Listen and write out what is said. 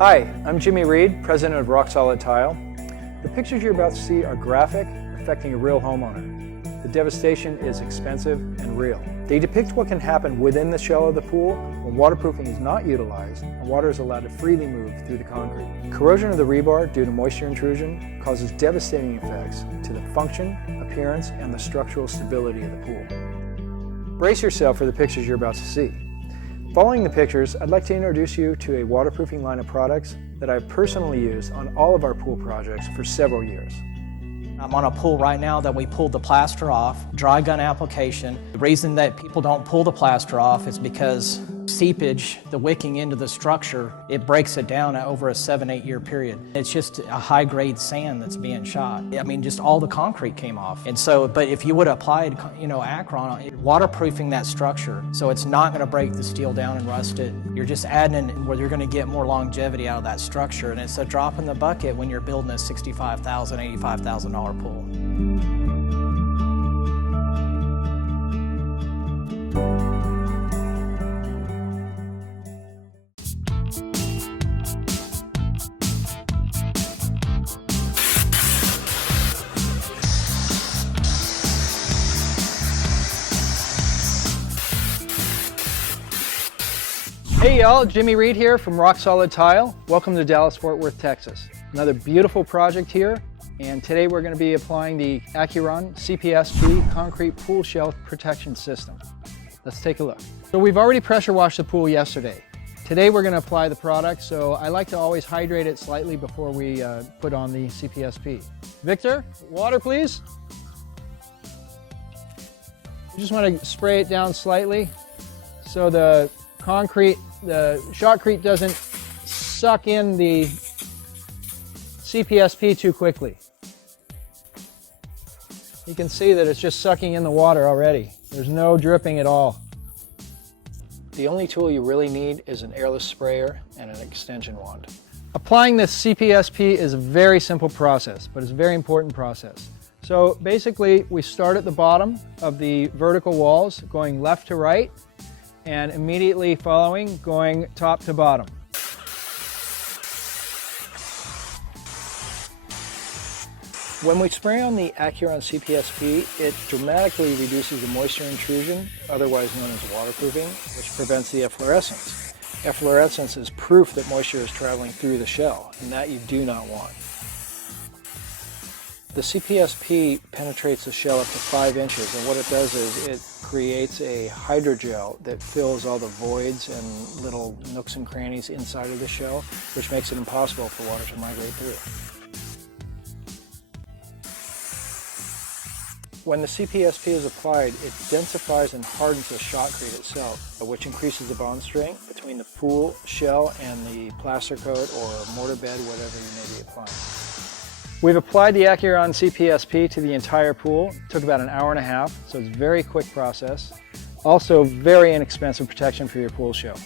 Hi, I'm Jimmy Reed, president of Rock Solid Tile. The pictures you're about to see are graphic, affecting a real homeowner. The devastation is expensive and real. They depict what can happen within the shell of the pool when waterproofing is not utilized and water is allowed to freely move through the concrete. Corrosion of the rebar due to moisture intrusion causes devastating effects to the function, appearance, and the structural stability of the pool. Brace yourself for the pictures you're about to see. Following the pictures, I'd like to introduce you to a waterproofing line of products that I've personally used on all of our pool projects for several years. I'm on a pool right now that we pulled the plaster off, dry gun application. The reason that people don't pull the plaster off is because seepage, the wicking into the structure, it breaks it down over a 7-8 year period. It's just a high grade sand that's being shot. I mean, just all the concrete came off. And so, but if you would have applied, Aquron, waterproofing that structure, so it's not gonna break the steel down and rust it. You're just adding where you're gonna get more longevity out of that structure. And it's a drop in the bucket when you're building a $65,000, $85,000 pool. Hey y'all, Jimmy Reed here from Rock Solid Tile. Welcome to Dallas-Fort Worth, Texas. Another beautiful project here, and today we're going to be applying the Aquron CPSP Concrete Pool Shelf Protection System. Let's take a look. So we've already pressure washed the pool yesterday. Today we're going to apply the product, so I like to always hydrate it slightly before we put on the CPSP. Victor, water please. You just want to spray it down slightly so the shotcrete doesn't suck in the CPSP too quickly. You can see that it's just sucking in the water already. There's no dripping at all. The only tool you really need is an airless sprayer and an extension wand. Applying this CPSP is a very simple process, but it's a very important process. So basically, we start at the bottom of the vertical walls, going left to right, and immediately following, going top to bottom. When we spray on the Aquron CPSP, it dramatically reduces the moisture intrusion, otherwise known as waterproofing, which prevents the efflorescence. Efflorescence is proof that moisture is traveling through the shell, and that you do not want. The CPSP penetrates the shell up to 5 inches, and what it does is it creates a hydrogel that fills all the voids and little nooks and crannies inside of the shell, which makes it impossible for water to migrate through. When the CPSP is applied, it densifies and hardens the shotcrete itself, which increases the bond strength between the pool shell and the plaster coat or mortar bed, whatever you may be applying. We've applied the Aquron CPSP to the entire pool. It took about an hour and a half, so it's a very quick process. Also, very inexpensive protection for your pool shell.